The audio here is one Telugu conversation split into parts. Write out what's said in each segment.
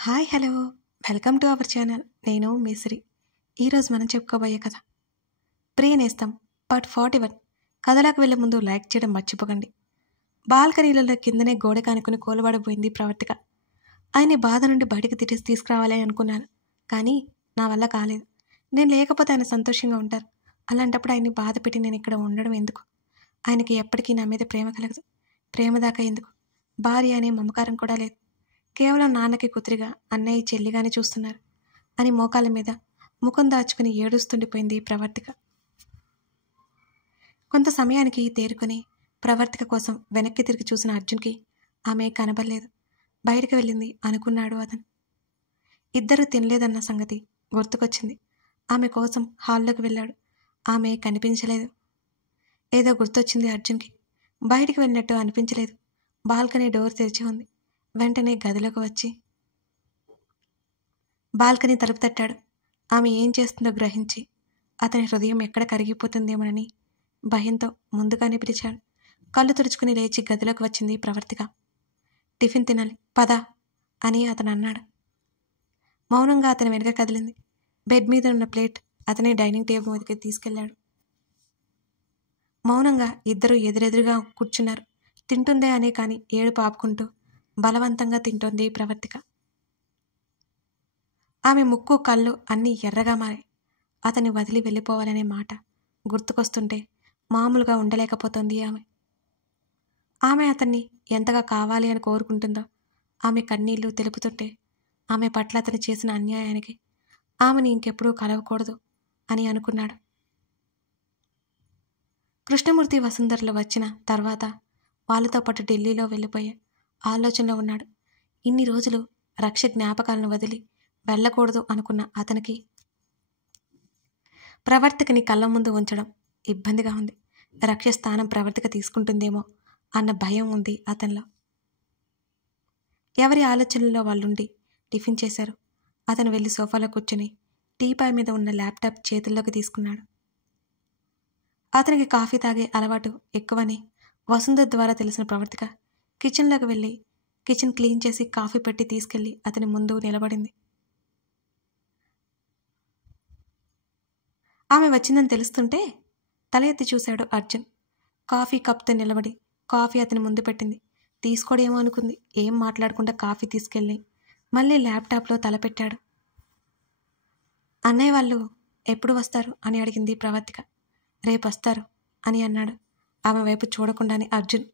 Hi hello welcome to our channel. నేను మిశ్రీ. ఈరోజు మనం చెప్పుకోబోయే కథ ప్రియ నేస్తం పార్ట్ 41. కథలోకి వెళ్ళే ముందు లైక్ చేయడం మర్చిపోకండి. బాల్కనీలలో కిందనే గోడ కానుకుని కోలుబడిపోయింది ప్రవర్తిక. ఆయన్ని బాధ నుండి బయటకు తీసుకురావాలని అనుకున్నాను, కానీ నా వల్ల కాలేదు. నేను లేకపోతే ఆయన సంతోషంగా ఉంటారు. అలాంటప్పుడు ఆయన్ని బాధ పెట్టి నేను ఇక్కడ ఉండడం ఎందుకు? ఆయనకి ఎప్పటికీ నా మీద ప్రేమ కలగదు. ప్రేమ దాకా ఎందుకు? భార్య అనే మమకారం కూడా లేదు. కేవలం నాన్నకి కూతురిగా, అన్నయ్య చెల్లిగానే చూస్తున్నారు అని మోకాళ్ళ మీద ముఖం దాచుకుని ఏడుస్తుండిపోయింది ప్రవర్తిక. కొంత సమయానికి తేరుకొని ప్రవర్తిక కోసం వెనక్కి తిరిగి చూసిన అర్జున్కి ఆమె కనబడలేదు. బయటకు వెళ్ళింది అనుకున్నాడు అతను. ఇద్దరూ తినలేదన్న సంగతి గుర్తుకొచ్చింది. ఆమె కోసం హాల్లోకి వెళ్ళాడు. ఆమె కనిపించలేదు. ఏదో గుర్తొచ్చింది అర్జున్కి. బయటికి వెళ్ళినట్టు అనిపించలేదు. బాల్కనీ డోర్ తెరిచి ఉంది. వెంటనే గదిలోకి వచ్చి బాల్కనీ తలుపు తట్టాడు. ఆమె ఏం చేస్తుందో గ్రహించి అతని హృదయం ఎక్కడ కరిగిపోతుందేమోనని భయంతో ముందుగానే పిలిచాడు. కళ్ళు తుడుచుకుని లేచి గదిలోకి వచ్చింది ప్రవర్తిక. టిఫిన్ తినాలి, పద అని అతను అన్నాడు. మౌనంగా అతని వెనుక కదిలింది. బెడ్ మీద ఉన్న ప్లేట్ అతని డైనింగ్ టేబుల్ మీదకి తీసుకెళ్లాడు. మౌనంగా ఇద్దరూ ఎదురెదురుగా కూర్చున్నారు. తింటుందే అనే కానీ ఏడుపు ఆపుకుంటూ బలవంతంగా తింటోంది ప్రవర్తిక. ఆమె ముక్కు కళ్ళు అన్నీ ఎర్రగా మారాయి. అతన్ని వదిలి వెళ్ళిపోవాలనే మాట గుర్తుకొస్తుంటే మామూలుగా ఉండలేకపోతోంది ఆమె. ఆమె అతన్ని ఎంతగా కావాలి అని కోరుకుంటుందో ఆమె కన్నీళ్లు తెలుపుతుంటే ఆమె పట్ల అతను చేసిన అన్యాయానికి ఆమెని ఇంకెప్పుడూ కలవకూడదు అని అనుకున్నాడు. కృష్ణమూర్తి వసుంధరలో వచ్చిన తర్వాత వాళ్ళతో పాటు ఢిల్లీలో వెళ్ళిపోయే ఆలోచనలో ఉన్నాడు. ఇన్ని రోజులు రక్ష జ్ఞాపకాలను వదిలి వెళ్ళకూడదు అనుకున్న అతనికి ప్రవర్తికని కళ్ళ ముందు ఉంచడం ఇబ్బందిగా ఉంది. రక్ష స్థానం ప్రవర్తిక తీసుకుంటుందేమో అన్న భయం ఉంది అతనిలో. ఎవరి ఆలోచనల్లో వాళ్ళుండి టిఫిన్ చేశారు. అతను వెళ్ళి సోఫాలో కూర్చుని టీపాయ్ మీద ఉన్న ల్యాప్టాప్ చేతుల్లోకి తీసుకున్నాడు. అతనికి కాఫీ తాగే అలవాటు ఎక్కువని వసుంధర ద్వారా తెలిసిన ప్రవర్తిక కిచెన్లోకి వెళ్ళి కిచెన్ క్లీన్ చేసి కాఫీ పెట్టి తీసుకెళ్లి అతని ముందు నిలబడింది. ఆమె వచ్చిందని తెలుస్తుంటే తల ఎత్తి చూశాడు అర్జున్. కాఫీ కప్తో నిలబడి కాఫీ అతని ముందు పెట్టింది. తీసుకోడేమో అనుకుంది. ఏం మాట్లాడకుండా కాఫీ తీసుకెళ్ళి మళ్ళీ ల్యాప్టాప్లో తలపెట్టాడు. అన్నయ్య వాళ్ళు ఎప్పుడు వస్తారు అని అడిగింది ప్రవర్తిక. రేపు వస్తారు అని అన్నాడు ఆమె వైపు చూడకుండానే అర్జున్.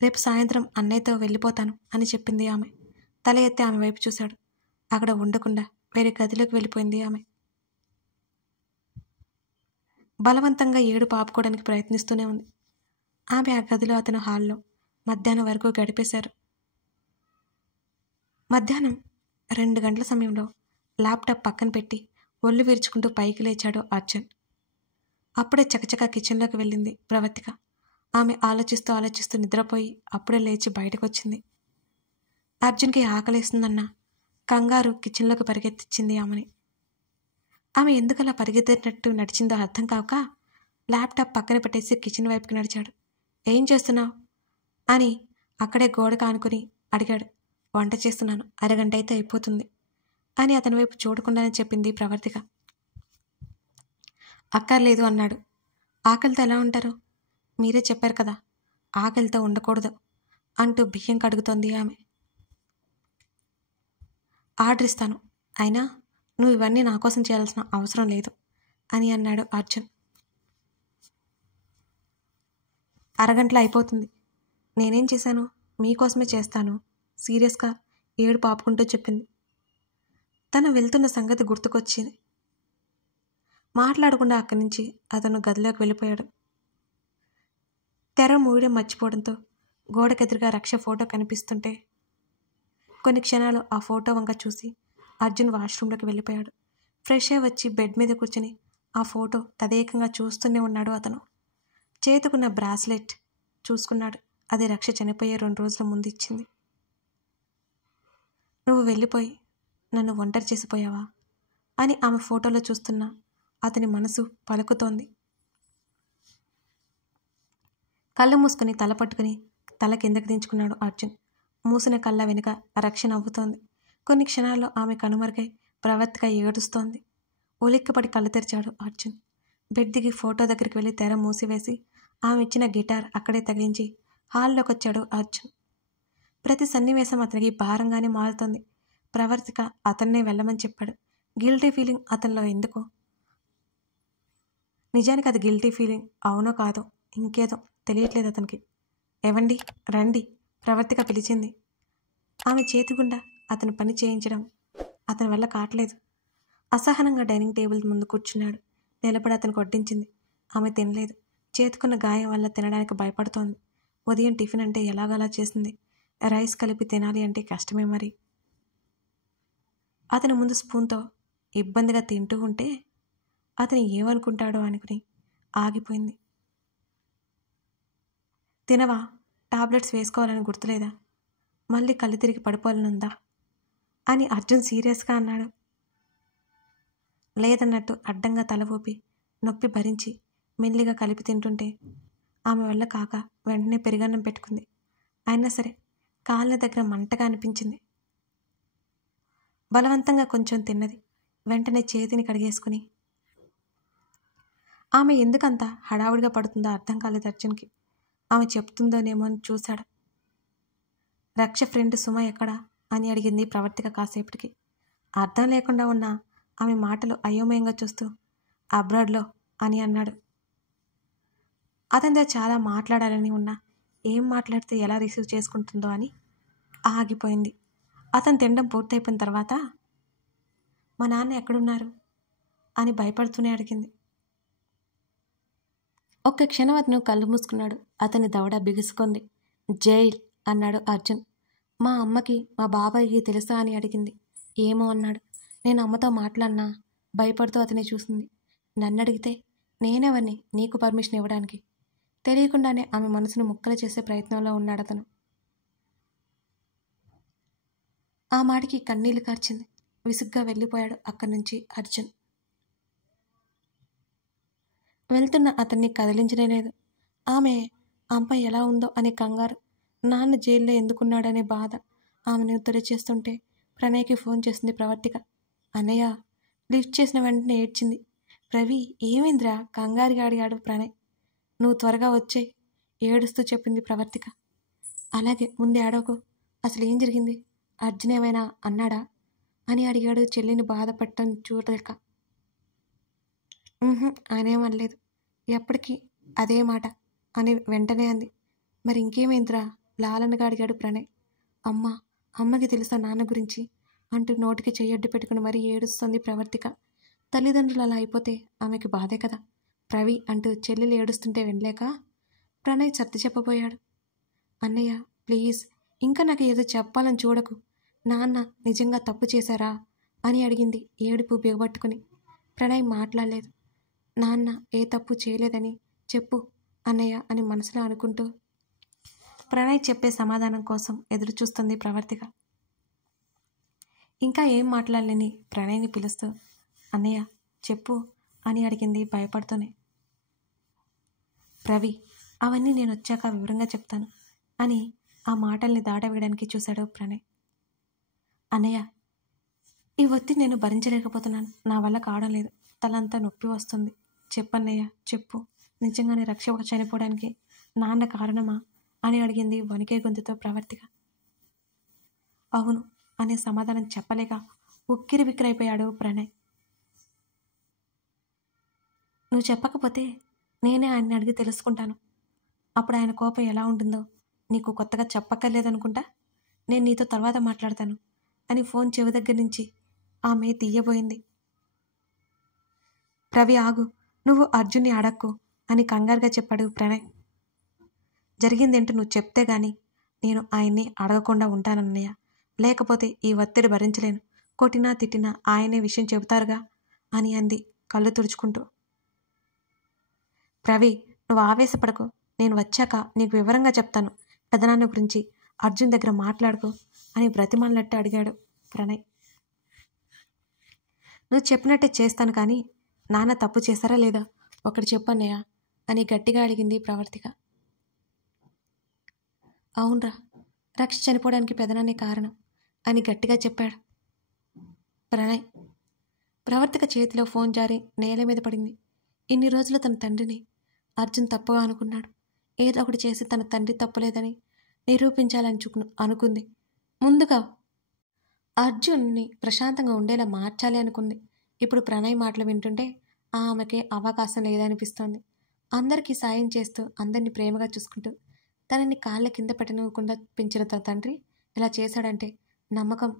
రేపు సాయంత్రం అన్నయ్యతో వెళ్ళిపోతాను అని చెప్పింది ఆమె. తల ఎత్తి ఆమె వైపు చూశాడు. అక్కడ ఉండకుండా వేరే గదిలోకి వెళ్ళిపోయింది ఆమె. బలవంతంగా ఏడుపు ఆపుకోవడానికి ప్రయత్నిస్తూనే ఉంది. ఆమె ఆ గదిలో, అతను హాల్లో మధ్యాహ్నం వరకు గడిపేశారు. మధ్యాహ్నం 2 గంటల సమయంలో ల్యాప్టాప్ పక్కన పెట్టి ఒళ్ళు విరుచుకుంటూ పైకి లేచాడు అర్జున్. అప్పుడే చకచకా కిచెన్లోకి వెళ్ళింది ప్రవర్తిక. ఆమె ఆలోచిస్తూ నిద్రపోయి అప్పుడే లేచి బయటకొచ్చింది. అర్జున్కి ఆకలేస్తుందన్న కంగారు కిచెన్లోకి పరిగెత్తించింది ఆమెని. ఆమె ఎందుకలా పరిగెత్తేటట్టు నడిచిందో అర్థం కాక ల్యాప్టాప్ పక్కన పెట్టేసి కిచెన్ వైపుకి నడిచాడు. ఏం చేస్తున్నావు అని అక్కడే గోడకు ఆనుకుని అడిగాడు. వంట చేస్తున్నాను, అరగంట అయితే అయిపోతుంది అని అతని వైపు చూడకుండానే చెప్పింది ప్రవర్తిక. అక్కర్లేదు అన్నాడు. ఆకలితో ఎలా ఉంటారు? మీరే చెప్పారు కదా ఆకలితో ఉండకూడదు అంటూ బియ్యం కడుగుతోంది ఆమె. ఆర్డర్ ఇస్తాను, అయినా నువ్వు ఇవన్నీ నా కోసం చేయాల్సిన అవసరం లేదు అని అన్నాడు అర్జున్. అరగంటలో అయిపోతుంది. నేనేం చేశాను? మీకోసమే చేస్తాను సీరియస్గా ఏడుపు ఆపుకుంటూ చెప్పింది. తను వెళ్తున్న సంగతి గుర్తుకొచ్చింది. మాట్లాడకుండా అక్కడి నుంచి అతను గదిలోకి వెళ్ళిపోయాడు. తెర మూయడం మర్చిపోవడంతో గోడకెదురుగా రక్ష ఫోటో కనిపిస్తుంటే కొన్ని క్షణాలు ఆ ఫోటో వంక చూసి అర్జున్ వాష్రూమ్లోకి వెళ్ళిపోయాడు. ఫ్రెష్ అయి వచ్చి బెడ్ మీద కూర్చొని ఆ ఫోటో తదేకంగా చూస్తూనే ఉన్నాడు అతను. చేతుకున్న బ్రాస్లెట్ చూసుకున్నాడు. అది రక్ష చనిపోయే 2 రోజుల ముందు ఇచ్చింది. నువ్వు వెళ్ళిపోయి నన్ను ఒంటరి చేసిపోయావా అని ఆమె ఫోటోలో చూస్తున్నా అతని మనసు పలుకుతోంది. కళ్ళు మూసుకుని తల పట్టుకుని తల కిందకి దించుకున్నాడు అర్జున్. మూసిన కళ్ళ వెనుక రక్ష నవ్వుతోంది. కొన్ని క్షణాల్లో ఆమె కనుమరుగై ప్రవర్తిక ఏడుస్తోంది. ఉలిక్కిపడి కళ్ళు తెరిచాడు అర్జున్. బెడ్ దిగి ఫోటో దగ్గరికి వెళ్ళి తెర మూసివేసి ఆమె ఇచ్చిన గిటార్ అక్కడే తగిలించి హాల్లోకి వచ్చాడు అర్జున్. ప్రతి సన్నివేశం అతనికి భారంగానే మారుతోంది. ప్రవర్తిక అతన్నే వెళ్ళమని చెప్పాడు. గిల్టీ ఫీలింగ్ అతనిలో ఎందుకు? నిజానికి అది గిల్టీ ఫీలింగ్ అవునో కాదో ఇంకేదో తెలియట్లేదు అతనికి. ఎవండి రండి, ప్రవర్తిక పిలిచింది. ఆమె చేతి గుండా అతను పని చేయించడం అతని వల్ల కావట్లేదు. అసహనంగా డైనింగ్ టేబుల్ ముందు కూర్చున్నాడు. నిలబడి అతనికి వడ్డించింది. ఆమె తినలేదు. చేతుకున్న గాయం వల్ల తినడానికి భయపడుతోంది. ఉదయం టిఫిన్ అంటే ఎలాగలా చేసింది. రైస్ కలిపి తినాలి అంటే కష్టమే మరి. అతని ముందు స్పూన్తో ఇబ్బందిగా తింటూ ఉంటే అతను ఏమనుకుంటాడో అనుకుని ఆగిపోయింది. తినవా? టాబ్లెట్స్ వేసుకోవాలని గుర్తులేదా? మళ్ళీ కళ్ళు తిరిగి పడిపోవాలనుందా అని అర్జున్ సీరియస్గా అన్నాడు. లేదన్నట్టు అడ్డంగా తల ఊపి నొప్పి భరించి మెల్లిగా కలిపి తింటుంటే ఆమె వల్ల కాక వెంటనే పెరుగన్నం పెట్టుకుంది. అయినా సరే కాళ్ళ దగ్గర మంటగా అనిపించింది. బలవంతంగా కొంచెం తిన్నది. వెంటనే చేతిని కడిగేసుకుని ఆమె ఎందుకంత హడావుడిగా పడుతుందో అర్థం కాలేదు అర్జున్కి. ఆమె చెప్తుందోనేమో అని చూశాడు. రక్ష ఫ్రెండ్ సుమ ఎక్కడా అని అడిగింది ప్రవర్తిక కాసేపటికి. అర్థం లేకుండా ఉన్న ఆమె మాటలు అయోమయంగా చూస్తూ అబ్రాడ్లో అని అన్నాడు. అతనితో చాలా మాట్లాడాలని ఉన్నా ఏం మాట్లాడితే ఎలా రిసీవ్ చేసుకుంటుందో అని ఆగిపోయింది. అతను తినడం పూర్తయిపోయిన తర్వాత మా నాన్న ఎక్కడున్నారు అని భయపడుతూనే అడిగింది. ఒక్క క్షణం అతను కళ్ళు మూసుకున్నాడు. అతని దవడ బిగుసుకుంది. జైల్ అన్నాడు అర్జున్. మా అమ్మకి మా బాబాయ్కి తెలుసా అని అడిగింది. ఏమో అన్నాడు. నేను అమ్మతో మాట్లాడినా భయపడుతూ అతనే చూసింది. నన్ను అడిగితే నేనెవరిని నీకు పర్మిషన్ ఇవ్వడానికి? తెలియకుండానే ఆమె మనసును ముక్కలు చేసే ప్రయత్నంలో ఉన్నాడు అతను. ఆ మాటకి కన్నీళ్లు కార్చింది. విసుగ్గా వెళ్ళిపోయాడు అక్కడి నుంచి అర్జున్. వెళ్తున్న అతన్ని కదిలించలేదు. ఆమె అమ్మ ఎలా ఉందో అనే కంగారు, నాన్న జైల్లో ఎందుకున్నాడనే బాధ ఆమెను తొలిచేస్తుంటే ప్రణయ్కి ఫోన్ చేసింది ప్రవర్తిక. అన్నయ్య. లిఫ్ట్ చేసిన వెంటనే ఏడ్చింది. రవి ఏమైందిరా కంగారుగా అడిగాడు ప్రణయ్. నువ్వు త్వరగా వచ్చే ఏడుస్తూ చెప్పింది ప్రవర్తిక. అలాగే ముందు ఏడవకు. అసలు ఏం జరిగింది? అర్జున్ ఏమైనా అన్నాడా అని అడిగాడు చెల్లిని బాధపడటం చూడలేక. ఆయన ఏమనలేదు. ఎప్పటికీ అదే మాట అని వెంటనే అంది. మరి ఇంకేమైందిరా లాలనగా అడిగాడు ప్రణయ్. అమ్మకి తెలుసా నాన్న గురించి అంటూ నోటికి చెయ్యడ్డు పెట్టుకుని మరీ ఏడుస్తుంది ప్రవర్తిక. తల్లిదండ్రులు అలా అయిపోతే ఆమెకి బాధే కదా. ప్రవి అంటూ చెల్లెలు ఏడుస్తుంటే వినలేక ప్రణయ్ సర్ది చెప్పబోయాడు. అన్నయ్య ప్లీజ్, ఇంకా నాకు ఏదో చెప్పాలని చూడకు. నాన్న నిజంగా తప్పు చేశారా అని అడిగింది ఏడుపు బిగబట్టుకుని. ప్రణయ్ మాట్లాడలేదు. నాన్న ఏ తప్పు చేయలేదని చెప్పు అన్నయ్య అని మనసులో అనుకుంటూ ప్రణయ్ చెప్పే సమాధానం కోసం ఎదురు చూస్తుంది ప్రవర్తిక. ఇంకా ఏం మాట్లాడలేని ప్రణయ్ని పిలుస్తూ అన్నయ్య చెప్పు అని అడిగింది భయపడుతూనే. రవి, అవన్నీ నేను వచ్చాక వివరంగా చెప్తాను అని ఆ మాటల్ని దాటవేయడానికి చూశాడు ప్రణయ్. అన్నయ్య, ఈ ఒత్తిడి నేను భరించలేకపోతున్నాను. నా వల్ల కావడం లేదు. తలంతా నొప్పి వస్తుంది. చెప్పన్నయ్య చెప్పు. నిజంగానే రక్ష చనిపోవడానికి నాన్న కారణమా అని అడిగింది వణికే గొంతుతో ప్రవర్తిక. అవును అనే సమాధానం చెప్పలేక ఉక్కిరి బిక్కిరైపోయాడు ప్రణయ్. నువ్వు చెప్పకపోతే నేనే ఆయన్ని అడిగి తెలుసుకుంటాను. అప్పుడు ఆయన కోపం ఎలా ఉంటుందో నీకు కొత్తగా చెప్పక్కర్లేదనుకుంటా. నేను నీతో తర్వాత మాట్లాడతాను అని ఫోన్ చెవి దగ్గర నుంచి ఆమె తీయబోయింది. రవి ఆగు, నువ్వు అర్జున్ని అడక్కు అని కంగారుగా చెప్పాడు ప్రణయ్. జరిగిందేంటో నువ్వు చెప్తే గాని నేను ఆయన్ని అడగకుండా ఉంటానన్నయ్య. లేకపోతే ఈ ఒత్తిడి భరించలేను. కొట్టినా తిట్టినా ఆయనే విషయం చెబుతారుగా అని అంది కళ్ళు తుడుచుకుంటూ. రవి, నువ్వు ఆవేశపడకు. నేను వచ్చాక నీకు వివరంగా చెప్తాను. పెదనాన్న గురించి అర్జున్ దగ్గర మాట్లాడుకో అని బ్రతిమాలినట్టు అడిగాడు ప్రణయ్. నువ్వు చెప్పినట్టే చేస్తాను, కానీ నాన్న తప్పు చేశారా లేదా ఒకటి చెప్పన్నయ్య అని గట్టిగా అడిగింది ప్రవర్తిక. అవునరా, రక్ష చనిపోవడానికి పెదనాన్నే కారణం అని గట్టిగా చెప్పాడు ప్రణయ్. ప్రవర్తిక చేతిలో ఫోన్ జారి నేల మీద పడింది. ఇన్ని రోజులు తన తండ్రిని అర్జున్ తప్పుగా అనుకున్నాడు. ఏదో ఒకటి చేసి తన తండ్రి తప్పులేదని నిరూపించాలని అనుకుంది. ముందుగా అర్జున్ని ప్రశాంతంగా ఉండేలా మార్చాలి అనుకుంది. ఇప్పుడు ప్రణయ్ మాటలు వింటుంటే ఆమెకే అవకాశం లేదనిపిస్తోంది. అందరికీ సాయం చేస్తూ, అందరినీ ప్రేమగా చూసుకుంటూ, తనని కాళ్ళ కింద పెట్టనివ్వకుండా పెంచిన తన తండ్రి ఇలా చేశాడంటే నమ్మకం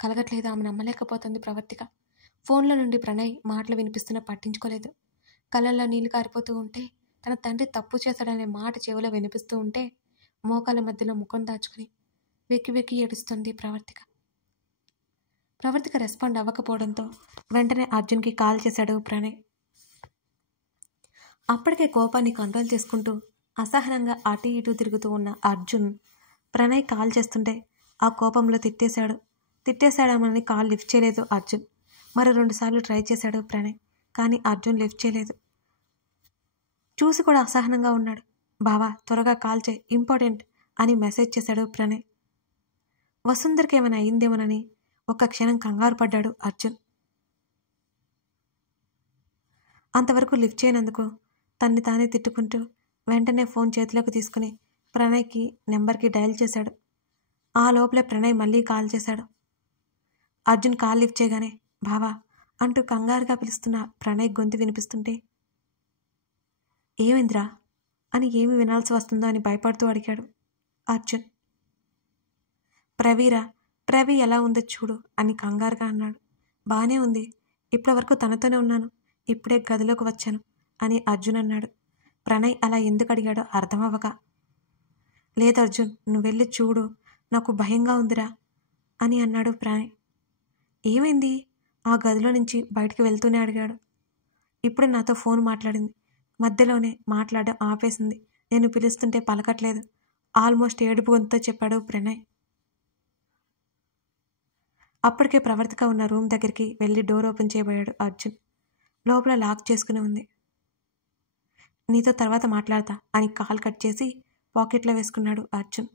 కలగట్లేదు. ఆమె నమ్మలేకపోతుంది ప్రవర్తిక. ఫోన్లో నుండి ప్రణయ్ మాటలు వినిపిస్తున్నా పట్టించుకోలేదు. కళ్ళల్లో నీళ్లు కారిపోతూ ఉంటే, తన తండ్రి తప్పు చేశాడనే మాట చెవిలో వినిపిస్తూ ఉంటే మోకాళ్ళ మధ్యలో ముఖం దాచుకుని వెక్కి వెక్కి ఏడుస్తుంది ప్రవర్తిక. రెస్పాండ్ అవ్వకపోవడంతో వెంటనే అర్జున్కి కాల్ చేశాడు ప్రణయ్. అప్పటికే కోపాన్ని కంట్రోల్ చేసుకుంటూ అసహనంగా అటు ఇటు తిరుగుతూ ఉన్న అర్జున్ ప్రణయ్ కాల్ చేస్తుంటే ఆ కోపంలో తిట్టేశాడమని కాల్ లిఫ్ట్ చేయలేదు అర్జున్. మరో 2 సార్లు ట్రై చేశాడు ప్రణయ్, కానీ అర్జున్ లిఫ్ట్ చేయలేదు. చూసి కూడా అసహనంగా ఉన్నాడు. బావా త్వరగా కాల్ చేయి, ఇంపార్టెంట్ అని మెసేజ్ చేశాడు ప్రణయ్. వసుంధరకి ఏమైనా అయిందేమోనని ఒక్క క్షణం కంగారు పడ్డాడు అర్జున్. అంతవరకు లిఫ్ట్ చేయనందుకు తన్ని తానే తిట్టుకుంటూ వెంటనే ఫోన్ చేతిలోకి తీసుకుని ప్రణయ్కి నెంబర్కి డయల్ చేశాడు. ఆ లోపలే ప్రణయ్ మళ్ళీ కాల్ చేశాడు. అర్జున్ కాల్ లిఫ్ట్ చేయగానే బావా అంటూ కంగారుగా పిలుస్తున్న ప్రణయ్ గొంతు వినిపిస్తుంటే ఏమైందిరా అని ఏమి వినాల్సి వస్తుందో అని భయపడుతూ అడిగాడు అర్జున్. ప్రవి ఎలా ఉందో చూడు అని కంగారుగా అన్నాడు. బాగానే ఉంది, ఇప్పటి వరకు తనతోనే ఉన్నాను, ఇప్పుడే గదిలోకి వచ్చాను అని అర్జున్ అన్నాడు. ప్రణయ్ అలా ఎందుకు అడిగాడో అర్థమవ్వక, లేదు అర్జున్ నువ్వు వెళ్ళి చూడు, నాకు భయంగా ఉందిరా అని అన్నాడు ప్రణయ్. ఏమైంది? ఆ గదిలో నుంచి బయటికి వెళ్తూనే అడిగాడు. ఇప్పుడే నాతో ఫోన్ మాట్లాడింది, మధ్యలోనే మాట్లాడడం ఆపేసింది, నేను పిలుస్తుంటే పలకట్లేదు, ఆల్మోస్ట్ ఏడుపు గొంతుతో చెప్పాడు ప్రణయ్. అప్పటికే ప్రవర్తిక ఉన్న రూమ్ దగ్గరికి వెళ్ళి డోర్ ఓపెన్ చేయబోయాడు అర్జున్. లోపల లాక్ చేసుకుని ఉంది. నీతో తర్వాత మాట్లాడతా అని కాల్ కట్ చేసి పాకెట్లో వేసుకున్నాడు అర్జున్.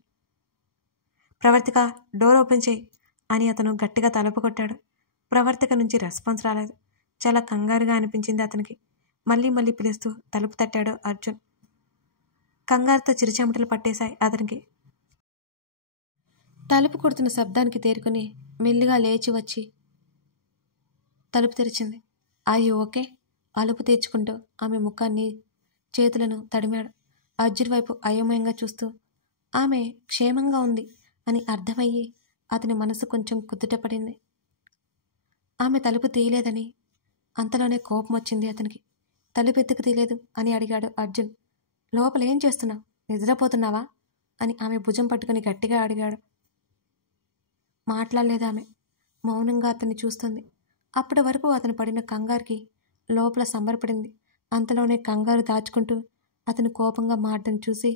ప్రవర్తిక డోర్ ఓపెన్ చేయి అని అతను గట్టిగా తలుపు కొట్టాడు. ప్రవర్తిక నుంచి రెస్పాన్స్ రాలేదు. చాలా కంగారుగా అనిపించింది అతనికి. మళ్ళీ పిలుస్తూ తలుపు తట్టాడు అర్జున్. కంగారుతో చిరుచెమటలు పట్టేశాయి అతనికి. తలుపు కొడుతున్న శబ్దానికి తేరుకుని మెల్లిగా లేచి వచ్చి తలుపు తెరిచింది. అయ్యో ఓకే అలుపు తీర్చుకుంటూ ఆమె ముఖాన్ని చేతులను తడిమాడు. అర్జున్ వైపు అయోమయంగా చూస్తూ ఆమె క్షేమంగా ఉంది అని అర్థమయ్యి అతని మనసు కొంచెం కుదుటపడింది. ఆమె తలుపు తీయలేదని అంతలోనే కోపం వచ్చింది అతనికి. తలుపు ఎత్తుకు తీయలేదు అని అడిగాడు అర్జున్. లోపల ఏం చేస్తున్నావు, నిద్రపోతున్నావా అని ఆమె భుజం పట్టుకుని గట్టిగా అడిగాడు. మాట్లాడలేదు ఆమె, మౌనంగా అతన్ని చూస్తుంది. అప్పటి వరకు అతను పడిన కంగారుకి లోపల సంబరపడింది. అంతలోనే కంగారు దాచుకుంటూ అతను కోపంగా మాటను చూసి,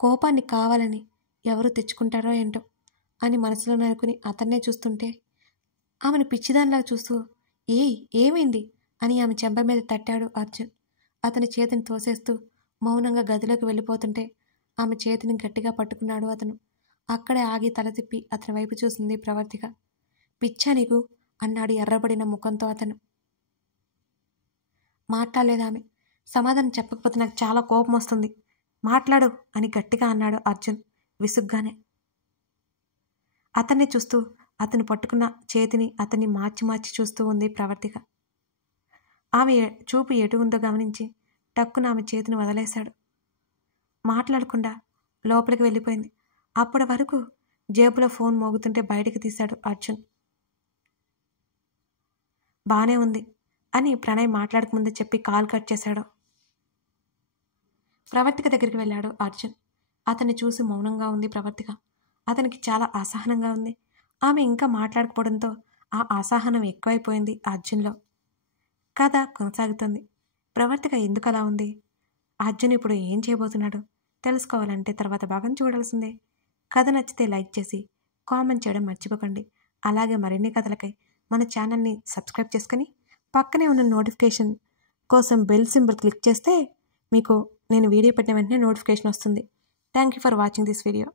కోపాన్ని కావాలని ఎవరు తెచ్చుకుంటారో ఏంటో అని మనసులోనే అనుకుని అతన్నే చూస్తుంటే ఆమెను పిచ్చిదానిలా చూస్తూ ఏమైంది అని ఆమె చెంప మీద తట్టాడు అర్జున్. అతని చేతిని తోసేస్తూ మౌనంగా గదిలోకి వెళ్ళిపోతుంటే ఆమె చేతిని గట్టిగా పట్టుకున్నాడు అతను. అక్కడే ఆగి తల తిప్పి అతని వైపు చూసింది ప్రవర్తిక. పిచ్చా నీకు అన్నాడు ఎర్రబడిన ముఖంతో అతను. మాట్లాడలేదు ఆమె. సమాధానం చెప్పకపోతే నాకు చాలా కోపం వస్తుంది, మాట్లాడు అని గట్టిగా అన్నాడు అర్జున్ విసుగ్గానే. అతన్ని చూస్తూ అతను పట్టుకున్న చేతిని అతన్ని మార్చి చూస్తూ ఉంది ప్రవర్తిక. ఆమె చూపు ఎటు ఉందో గమనించి టక్కున ఆమె చేతిని వదిలేశాడు. మాట్లాడకుండా లోపలికి వెళ్ళిపోయింది. అప్పటి వరకు జేబులో ఫోన్ మోగుతుంటే బయటికి తీశాడు అర్జున్. బానే ఉంది అని ప్రణయ్ మాట్లాడకముందే చెప్పి కాల్ కట్ చేశాడు. ప్రవర్తిక దగ్గరికి వెళ్ళాడు అర్జున్. అతన్ని చూసి మౌనంగా ఉంది ప్రవర్తిక. అతనికి చాలా అసహనంగా ఉంది. ఆమె ఇంకా మాట్లాడకపోవడంతో ఆ అసహనం ఎక్కువైపోయింది అర్జున్లో. కథ కొనసాగుతుంది. ప్రవర్తిక ఎందుకు అలా ఉంది, అర్జున్ ఇప్పుడు ఏం చేయబోతున్నాడు తెలుసుకోవాలంటే తర్వాత భాగం చూడాల్సిందే. కథ నచ్చితే లైక్ చేసి కామెంట్ చేయడం మర్చిపోకండి. అలాగే మరిన్ని కథలకై మన ఛానల్ని సబ్స్క్రైబ్ చేసుకుని పక్కనే ఉన్న నోటిఫికేషన్ కోసం బెల్ సింబల్ క్లిక్ చేస్తే మీకు నేను వీడియో పెట్టిన వెంటనే నోటిఫికేషన్ వస్తుంది. Thank you for watching this video.